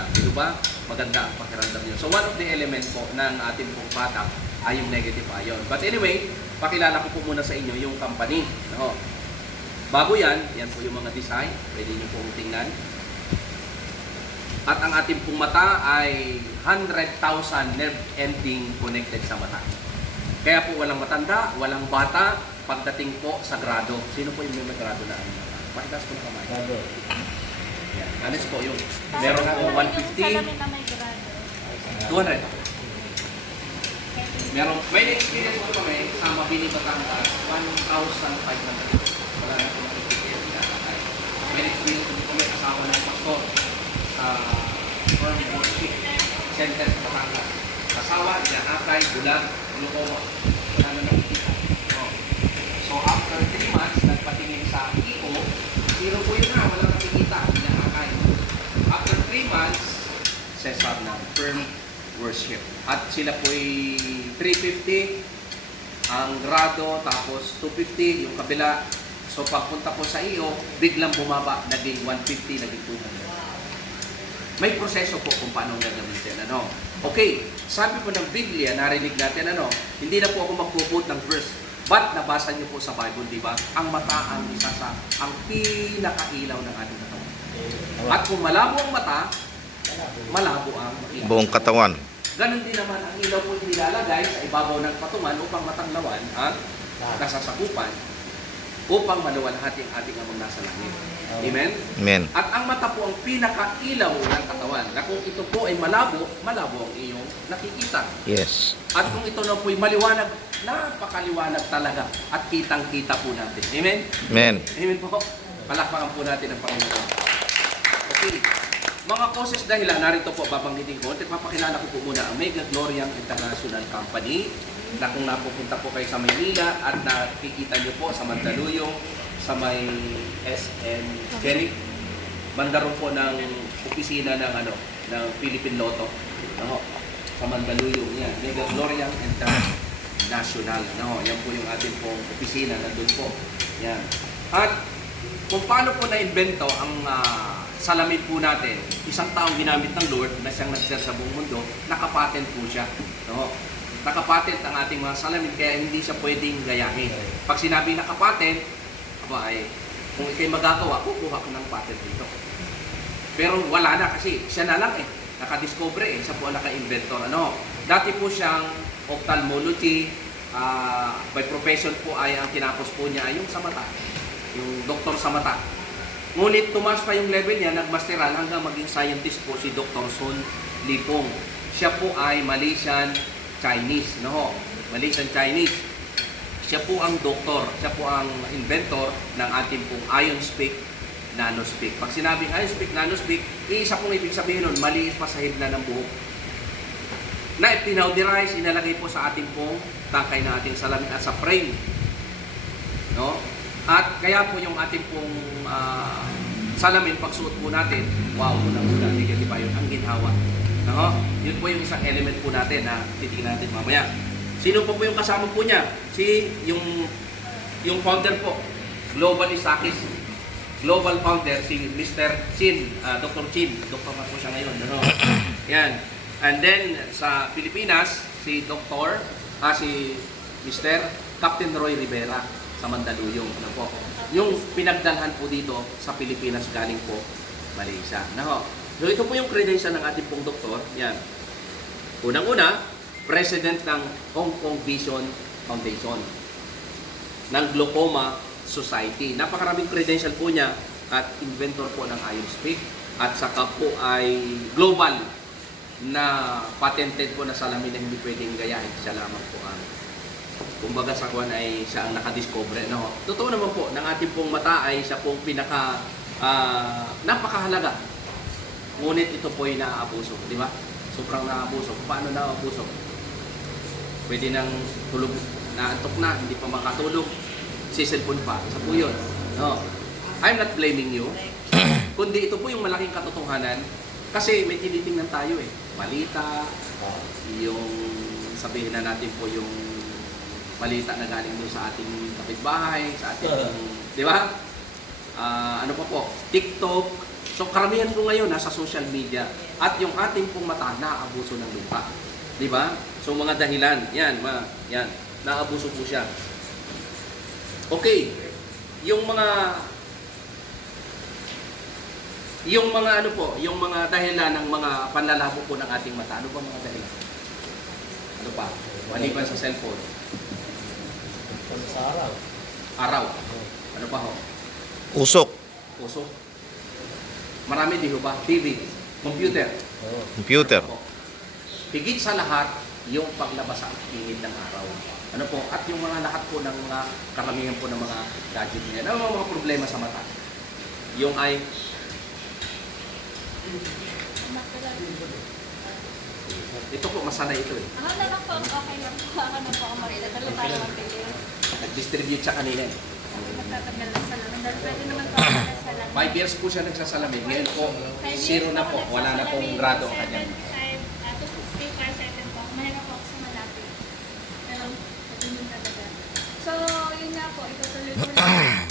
pakiramdam. Di ba? Maganda ang pakiramdam yun. So one of the element po ng ating pong patak ay yung negative ion. But anyway, pakilala ko po muna sa inyo yung company. No? Bago yan po yung mga design. Pwede nyo pong tingnan. At ang ating pong mata ay 100,000 nerve ending connected sa mata. Kaya po walang matanda, walang bata, pagdating po sa grado. Sino po yung may grado na ano? Pakitas po na kamay. Grado. Yan. Alis po yung meron po 150, 200. Meron, may experience po kami sa Mabini Batangas, 1,500. Wala na po nakikita pinakakay. May experience po kami kasama ng pastor sa firm worship center sa Batangas. Kasawa, Akay, Bulag, Lukoma. Wala na nakikita. So after 3 months, nagpatingin sa EO, zero po yun na, wala nakikita. Akay. After 3 months, Cesar na, firm worship. At sila po'y 350 ang grado, tapos 250 yung kabila. So pagpunta po sa iyo, biglang bumaba, naging 150, naging 200. May proseso po kung paano gagamitin. Ano? Okay, sabi po ng Biblia, narinig natin, hindi na po ako magpuput ng verse. But nabasa niyo po sa Bible, di ba? Ang mata ang isa sa ang pinakailaw ng ating katawan. At kung malabo ang mata, malabo ang ilaw. Buong katawan. Ganon din naman ang ilaw po nilalagay sa ibabaw ng patungan upang matanglawan ang nasasakupan upang maluwalhati ang ating amang nasa langit. Amen? Amen. At ang mata po ang pinakailaw ng katawan. Na kung ito po ay malabo, malabo ang iyong nakikita. Yes. At kung ito na po ay maliwanag, napakaliwanag talaga. At kitang-kita po natin. Amen? Amen. Amen po. Palakpakan po natin ang Panginoon. Okay. Mga causes dahilan, narito po babanggitin ko. Papakilala ko po muna ang Mega Gloriam International Company na kung napupunta po kayo sa Maynila at nakikita nyo po sa Mandaluyong, sa may SM Jenny, mandaron po ng opisina ng ng Philippine Lotto. Sa Mandaluyong yan. Mega Gloriam International. Yan po yung ating pong opisina nandun po. Yan. At kung paano po na-invento ang salamin po natin, isang taong ginamit ng Lord na siyang nag-serve sa buong mundo, nakapatent po siya. Nakapatent ang ating mga salamin, kaya hindi siya pwedeng gayahin. Pag sinabi nakapatent, kung ikay magagawa, kukuha ko ng patent dito. Pero wala na kasi, siya na lang nakadiscover siya po ang naka-inventor. Dati po siyang ophthalmology, by profession po ay ang tinapos po niya ay yung sa mata, yung doktor sa mata. Ngunit tumaas pa yung level niya, nagmasteral hanggang maging scientist po si Dr. Sun Lipong. Siya po ay Malaysian Chinese. Malaysian Chinese. Siya po ang doktor, siya po ang inventor ng ating pong IonSpeak, NanoSpeak. Pag sinabing IonSpeak, NanoSpeak, isa pong ibig sabihin nun, maliit pa sa hibla ng buhok. Na pinowderize, inalagay po sa ating pong tangkay na ating salamin at sa frame. At kaya po yung ating pong salamin, pagsuot po natin, wow, unang-una, negative ion, ang ginhawa. Yun po yung isang element po natin na titignan natin mamaya. Sino po yung kasama po niya? Yung founder po, Global Isakis, global founder, si Mr. Chin, Dr. Chin, doktor na po siya ngayon. Yan. And then, sa Pilipinas, si Mr. Captain Roy Rivera, sa Mandaluyong. Yung pinagdalhan po dito sa Pilipinas galing po Malaysia. So ito po yung credential ng ating pong doktor. Yan. Unang-una, President ng Hong Kong Vision Foundation, ng Glaucoma Society. Napakaraming credential po niya at inventor po ng IonSpeak. At saka po ay global na patented po na salamin na hindi pwedeng gayahin. Siya lamang po ang kumbaga sa kuwan ay siya ang nakadiscover. Totoo naman po, ng ating pong mata ay siya pong napakahalaga. Ngunit ito po ay naaabuso, di ba? Sobrang naaabuso. Paano naaabuso? Pwede nang tulog, naantok na, hindi pa makatulog. Siselfon pa, isa po yun. I'm not blaming you. Kundi ito po yung malaking katotohanan. Kasi may tinitingnan tayo balita, yung sabihin na natin po yung balita na galing doon sa ating kapitbahay, sa ating, di ba? Ano pa po? TikTok, So karamihan po ngayon nasa social media at yung ating pong mata naabuso ng lupa. Di ba? So mga dahilan, yan, yan, naabuso po siya. Okay, yung mga ano po, yung mga dahilan ng mga panlalabo po ng ating mata, ano ba mga dahilan? Ano pa? Maliban sa cellphone. Sa araw. Araw. Ano pa ho? Usok. Puso. Marami di ho ba? TV, computer. Oo. Computer. Ano po? Higit sa lahat, yung paglabas sa init ng araw. Ano po? At yung mga lahat po ng mga karamihan po ng mga gadget niya. Ano mga problema sa mata? Yung ay ito po, masana ito eh. Ako na lang po, okay lang po. Ako na po ako marila. Dalo para mabilis. Nag-distribute siya kanina eh. Magtatagal na salamin. Dahil pwede naman po ako na salamin. 5 years po siya nagsasalamin. Ngayon po, zero na po. Wala na pong grado ang kanya. 255, 257 po. Mahirap po ako sa malapit. Pero, pwede yun talaga. So, yun nga po. Itutuloy ko lang.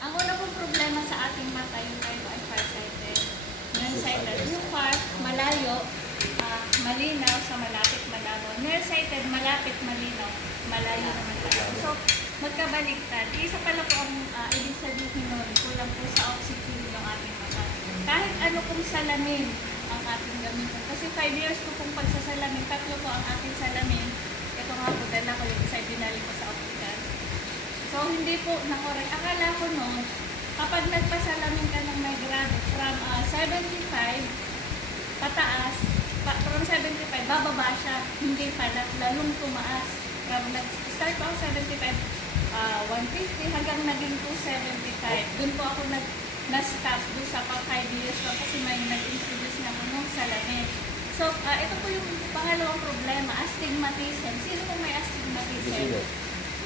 Ang una pong problema sa ating mata, yung tayo ay farsighted. Nearsighted. Yung far, malayo, malinaw sa malapit, malabo. Nearsighted, malapit, malinaw, malayo naman talaga. So, magkabaliktad. Isa pala po ang ibig sabihin nun, kulang po sa oxygen ng ating mata. Kahit ano pong salamin ang ating gamitin. Kasi 5 years ko pong pagsasalamin, 3 po ang ating salamin. Ito nga po, dala ko yung isa binali ko sa optical. So, hindi po nakorek. Akala ko noon, kapag nagpasalamin ka ng may grado from 75 pataas, from 75, bababa siya. Hindi pala, lalong tumaas. From nag-start ako 75, 150 hanggang naging 275. Doon po ako na-stop doon sa pang 5 years ko kasi may nag-introduce na mo nung salamin. So, ito po yung pangalawang problema, astigmatism. Sino po may astigmatism?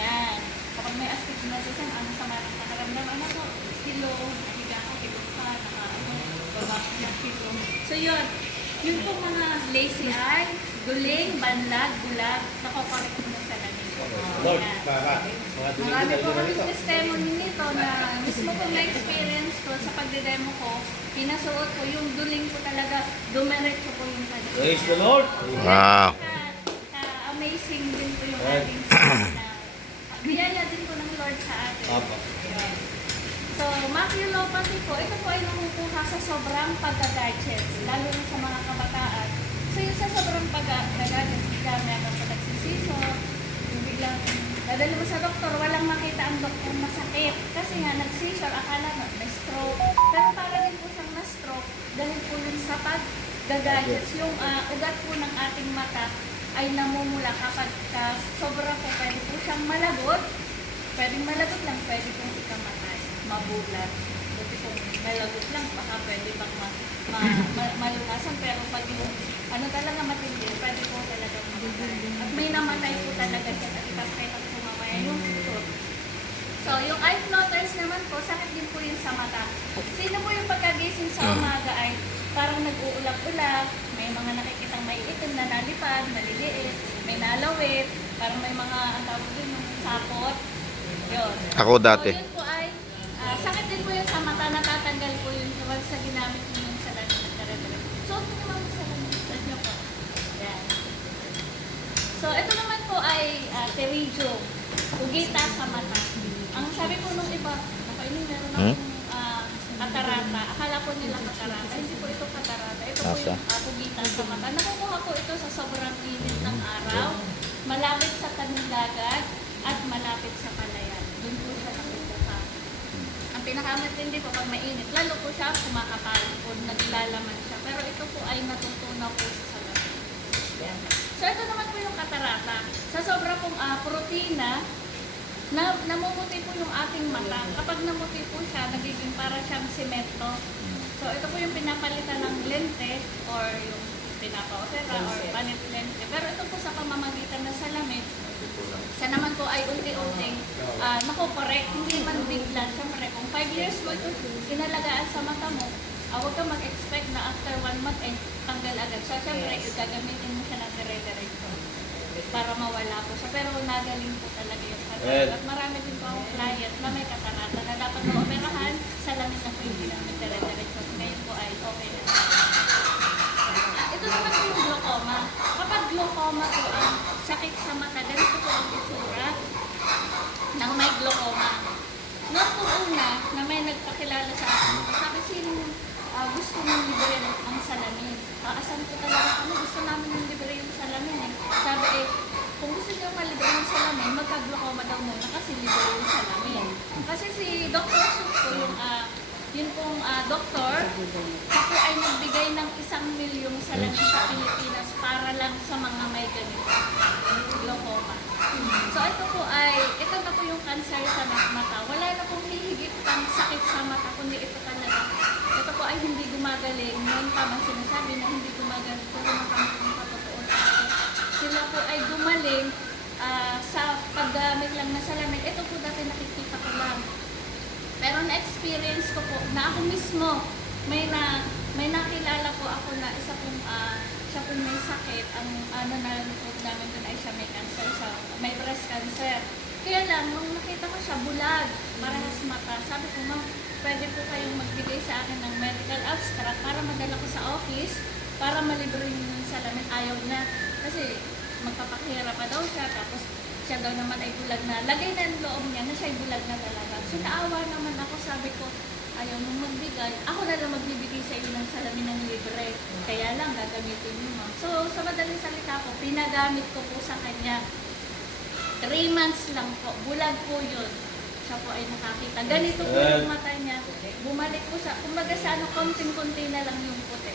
Yan. Kapag may astigmatism, ano sa marang pakaramdam? Ano po? Kilo, nahiga ka, kilo pa, baba ng kilo. So, yun. Yun po mga lazy eye, duling, banlag, bulag, nakokorek mo sa salamin. Lord, Yan. para. Marami po kami testimony nito na mismo po na-experience ko sa pagdedemo ko, pinasuot ko yung duling ko talaga, dumiretso po yung kanya. Praise the Lord. Wow. Amazing din po yung ating na biyaya din po ng Lord sa atin. Apo. So, maculopathy po, ito po ay nakukuha sa sobrang pagka-gadgets, lalo na sa mga kabataan. So, yung sa sobrang pagka-gadgets, bigla meron po nagsisiso, yung biglang dadali mo sa doktor, walang makita ang doktor masakit. Kasi nga, nag-seizure, akala na may stroke. Pero para din po siyang na-stroke, dahil po yun sa pag-gadgets, yung ugat po ng ating mata ay namumula kapag sobra po, pwede po siyang malagot. Pwedeng malagot lang, pwede pong ikamatay, mabulat. Buti po malagot lang, baka pwede pang malunasan. Pero pag yung ano talaga matindi, pwede po talaga mabulat. At may namatay po talaga siya at ipapakita po mamaya yung truth. So, yung eye floaters naman po, sakit din po yun sa mata. Sino po yung pagkagising sa umaga ay parang nag-uulap-ulap, may mga nakikitang may itim na nalipad, maliliit, may nalawit, parang may mga, ang tawag din, yung sapot. Yun. Ako dati. So, yun po ay, sakit din po yun sa mata, natatanggal po yun once sa ginamit mo yung salamin ng tara-tara. So, ito naman yung salamin sa inyo po. Yan. So, ito naman po ay pterygium, ugita sa mata. Ang sabi po nung iba, nakainin meron akong katarata. Akala po nila katarata. Hindi po ito katarata. Ito po yung ugita sa mata. Nakukuha po ito sa sobrang init ng araw, malapit sa kanilagat, at malapit sa palayan. Doon po siya nakukuha. Ang pinakamatindi po pag mainit, lalo po siya kumakapal o naglalaman siya. Pero ito po ay natutunaw po sa salamin. Yan. So ito naman po yung katarata. Sa sobra pong protina, namumuti po yung ating mata. Kapag namuti po siya, nagiging para siyang semento. So ito po yung pinapalitan ng lente or yung pinapa-opera or panit lente. Pero ito po sa pamamagitan ng salamin, siya naman po ay unti-unting nakokorek. Hindi man bigla. Siyempre, kung 5 years mo ito inalagaan sa mata mo, huwag ka mag-expect na after 1 month ay tanggal agad siya. Siyempre, gagamitin mo siya ng dire-diretso para mawala po siya. Pero nagaling po talaga yung katarata. At marami din po akong client na may katarata na dapat na-operahan, salamin na po yung ginamit dire-diretso. glaucoma po, ang sakit sa mata, ganito po ang itsura ng may glaucoma. Noong po una, na may nagpakilala sa akin, sabi sino gusto mong libre ang salamin. Asan ko talaga kami, gusto namin ng libre yung salamin eh. Sabi eh, kung gusto niyo malibre yung salamin, magka-glaucoma daw muna kasi libre yung salamin. Kasi si Dr. Suk po yun pong doktor, ako ay nagbigay ng 1 milyong salamin sa Pilipinas para lang sa mga may ganito, glaucoma. So ito na po yung cancer sa mata. Wala na pong hihigit pang sakit sa mata, kundi ito talaga. Ito po ay hindi gumagaling. Noon tama sinasabi na hindi gumagaling. Pero nakakang patotoo talaga. Sila po ay gumaling sa paggamit lang na salamin. Ito po dati nakikita ko lang. Pero na-experience ko po na ako mismo may nakilala po ako na isa pong siya pong may sakit. Ang na-report namin doon ay siya may cancer, may breast cancer. Kaya lang, nung nakita ko siya bulag, parehas mata, sabi ko, ma'am, pwede po kayong magbigay sa akin ng medical abstract para madala ko sa office para malibre yung salamin. Ayaw na. Kasi magpapakihira pa daw siya, tapos siya daw naman ay bulag na. Lagay na ang loob niya na siya ay bulag na talaga. So naawa naman ako, sabi ko, ayaw mong magbigay. Ako na lang magbibigay sa iyo ng salamin ng libre. Kaya lang, gagamitin mo, ma'am. So sa madaling salita po, pinagamit ko po sa kanya. 3 months lang po. Bulag po yun. Siya po ay nakakita. Ganito po yung mata niya. Bumalik po siya. Kumbaga sa konting-konti na lang yung puti.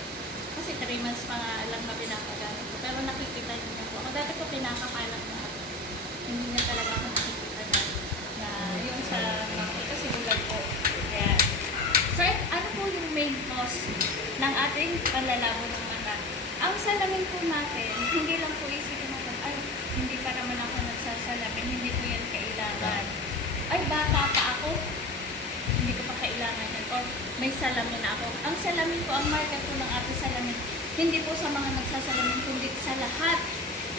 Kasi 3 months pa nga lang na pinapagamit ko. Pero nakikita niya po. Ako dati ko pinakapalat na ako. Hindi niya talaga ako nakikita na yung sa kasi bulag po. Kaya, so ano po yung main cause ng ating panlalabo ng mata? Ang salamin po natin, hindi lang po isipin natin, ay, hindi pa naman ako nagsasalamin, hindi ko yan kailangan. Ay, bata pa ako, hindi ko pa kailangan yan. Or may salamin na ako. Ang salamin po, ang market po ng ating salamin, hindi po sa mga nagsasalamin, kundi sa lahat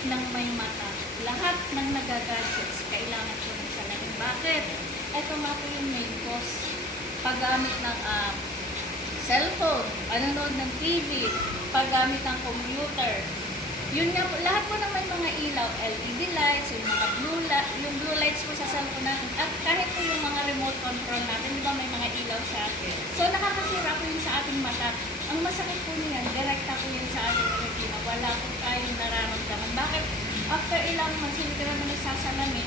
ng may mata. Lahat ng nagagadgets, kailangan po ng salamin. Bakit? Ito nga po yung main cause. Paggamit ng cellphone, panonood ng TV, paggamit ng computer. Yun nga po, lahat po ng may mga ilaw, LED lights, yung mga blue lights po sa cellphone natin, at kahit po yung mga remote control natin, di ba may mga ilaw sa atin. So nakakasira po yun sa ating mata. Ang masakit po niyan, direkta po yun sa ating retina. Wala po tayong nararamdaman. Bakit? After ilang months, hindi ka naman nagsasalamin,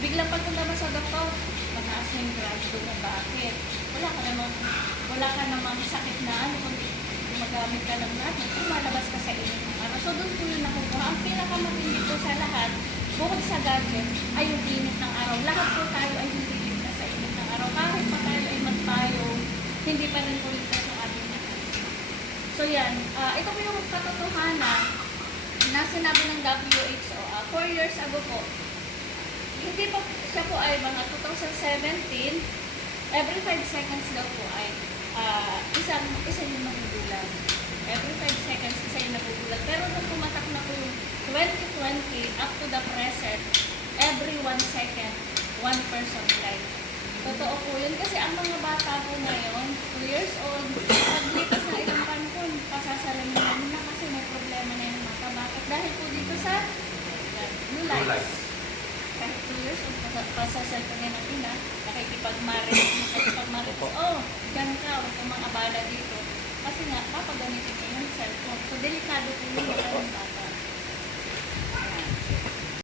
biglang pagpunta sa doktor, mataas na yung grado mo. Bakit? Wala ka namang sakit na ano, kundi gumagamit ka lang natin, lumalabas ka sa init ng araw. So doon po yung nakukuha. Ang pinakamatindi po sa lahat, bukod sa gadget, ay yung init ng araw. Lahat po tayo ay hindi ligtas sa init ng araw. Kahit pa tayo ay magtayo, hindi pa rin po ligtas ang ating mata. So yan, ito po yung katotohanan na sinabi ng WHO 4 years ago po. Hindi pa siya po ay mga 2017, every 5 seconds daw po ay isa yung magugulat. Every 5 seconds, isa yung nagugulat. Pero nung pumatak na po yung 2020 up to the present, every 1 second, 1 person died. Totoo po yun. Kasi ang mga bata po ngayon, 2 years old, paglipas na ilang panahon, pasasalamin namin na kasi may problema na yung mata. Bakit? Dahil po dito sa blue lights. Kahit 2 years old, pasasalpan niya ng ina, nakikipag-marriage. Oh, dyan ka, huwag kang mga bala dito. Kasi nga, papagamitin niya yung cellphone. So, delikado po yung mga bata.